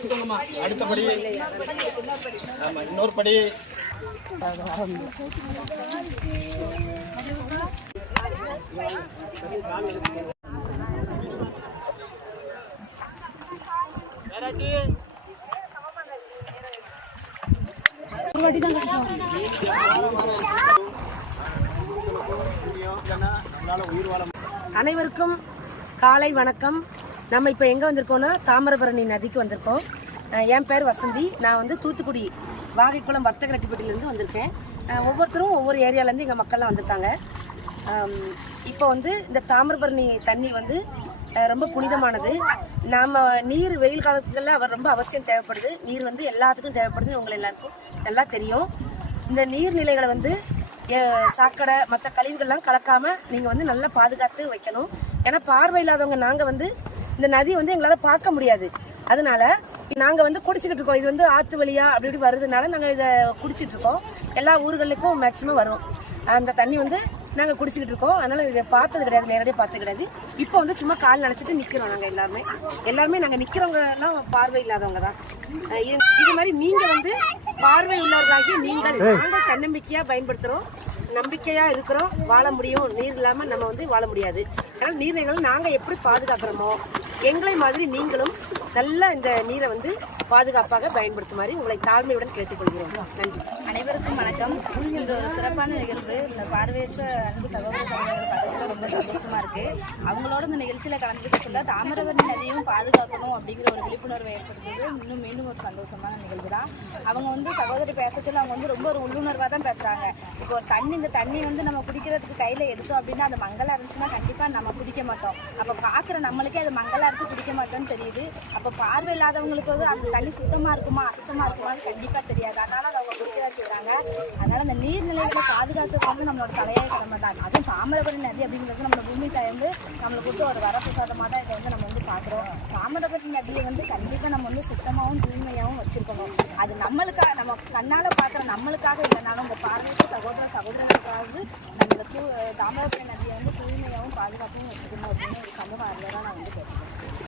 அடுத்தபடி இன்னொரு படி அனைவருக்கும் காலை வணக்கம். நம்ம இப்போ எங்கே வந்திருக்கோம்னா தாமிரபரணி நதிக்கு வந்திருக்கோம். என் பேர் வசந்தி. நான் வந்து தூத்துக்குடி வாகைக்குளம் வர்த்தக ரெட்டிப்பட்டியிலேருந்து வந்திருக்கேன். ஒவ்வொருத்தரும் ஒவ்வொரு ஏரியாவிலேருந்து எங்கள் மக்கள்லாம் வந்திருக்காங்க. இப்போ வந்து இந்த தாமிரபரணி தண்ணி வந்து ரொம்ப புனிதமானது. நாம் நீர் வெயில் காலத்துக்கெல்லாம் ரொம்ப அவசியம் தேவைப்படுது. நீர் வந்து எல்லாத்துக்கும் தேவைப்படுது. உங்களை எல்லாருக்கும் நல்லா தெரியும். இந்த நீர்நிலைகளை வந்து சாக்கடை மற்ற கழிவுகள்லாம் கலக்காமல் நீங்கள் வந்து நல்லா பாதுகாத்து வைக்கணும். ஏன்னா பார்வை இல்லாதவங்க நாங்கள் வந்து இந்த நதி வந்து எங்களால் பார்க்க முடியாது. அதனால நாங்கள் வந்து குடிச்சிக்கிட்டு இருக்கோம். இது வந்து ஆற்று வழியா அப்படி இப்படி வருதுனால நாங்கள் இதை குடிச்சிட்டு இருக்கோம். எல்லா ஊர்களுக்கும் மேக்சிமம் வரும் அந்த தண்ணி வந்து நாங்கள் குடிச்சிக்கிட்டு இருக்கோம். அதனால இதை பார்த்தது கிடையாது, நேரடியாக பார்த்தது கிடையாது. இப்போ வந்து சும்மா கால் நினச்சிட்டு நிற்கிறோம். நாங்கள் எல்லாருமே நாங்கள் நிற்கிறவங்க எல்லாம் பார்வை இல்லாதவங்க தான். இது மாதிரி நீங்கள் வந்து பார்வை உள்ளவர்களாகி நாங்கள் தன்னம்பிக்கையாக பயன்படுத்துகிறோம், நம்பிக்கையாக இருக்கிறோம், வாழ முடியும். நீர் இல்லாமல் நம்ம வந்து வாழ முடியாது. அதனால் நீர்நிலைகளை நாங்கள் எப்படி பாதுகாக்கிறோமோ எங்களை மாதிரி நீங்களும் நல்லா இந்த நீரை வந்து பாதுகாப்பாக பயன்படுத்துமாறு உங்களை தாழ்மையுடன் கேட்டுக்கொள்கிறோம். நன்றி. அனைவருக்கும் வணக்கம். இந்த ஒரு சிறப்பான நிகழ்வு இந்த பார்வையற்ற அன்பு சகோதர சகோதரர்கள் ரொம்ப சந்தோஷமா இருக்கு. அவங்களோட இந்த நிகழ்ச்சியில கலந்துக்கிட்டுள்ள தாமிரபரணி நதியும் பாதுகாக்கணும் அப்படிங்கிற ஒரு விழிப்புணர்வை ஏற்படுத்துறது மீண்டும் ஒரு சந்தோஷமான நிகழ்வு தான். அவங்க வந்து சகோதரி பேச சொல்ல அவங்க வந்து ரொம்ப ஒரு உள்ளுணர்வாக தான் பேசுறாங்க. இப்போ ஒரு இந்த தண்ணி வந்து நம்ம குடிக்கிறதுக்கு கையில எடுத்தோம் அப்படின்னா அது மங்களா இருந்துச்சுன்னா கண்டிப்பா நம்ம குடிக்க மாட்டோம். அப்ப பாக்குற நம்மளுக்கே அது மங்களா இருக்கு, குடிக்க மாட்டோம்னு தெரியுது. அப்ப பார்வை இல்லாதவங்களுக்கு வந்து அந்த தண்ணி சுத்தமா இருக்குமா அசுத்தமா இருக்குமான்னு கண்டிப்பா தெரியாது. அதனால அவங்க குடிக்க செய்றாங்க. அதனால அந்த நீர்நிலைகளை பாதுகாக்கிறது வந்து நம்மளோட தலையாய கடமை தான். அதுவும் தாமிரபரணி நதி அப்படிங்கிறது நம்ம பூமி தாய் வந்து நம்மளுக்கு கொடுத்து ஒரு வரப்பிரசாதமாக தான் இதை வந்து நம்ம வந்து பார்க்குறோம். தாமிரபரணி நதியை வந்து கண்டிப்பாக நம்ம வந்து சுத்தமாகவும் தூய்மையாகவும் வச்சுருக்கணும். அது நம்மளுக்காக நம்ம கண்ணால் பார்க்குற நம்மளுக்காக இல்லைனாலும் இந்த பார்வைக்கு சகோதரர்களுக்காவது நம்மளோட தாமிரபரணி நதியை வந்து தூய்மையாகவும் பாதுகாப்பாகவும் வச்சுக்கணும் அப்படின்னு ஒரு சமூக அறிவை நான் வந்து கேட்டுக்கிறேன்.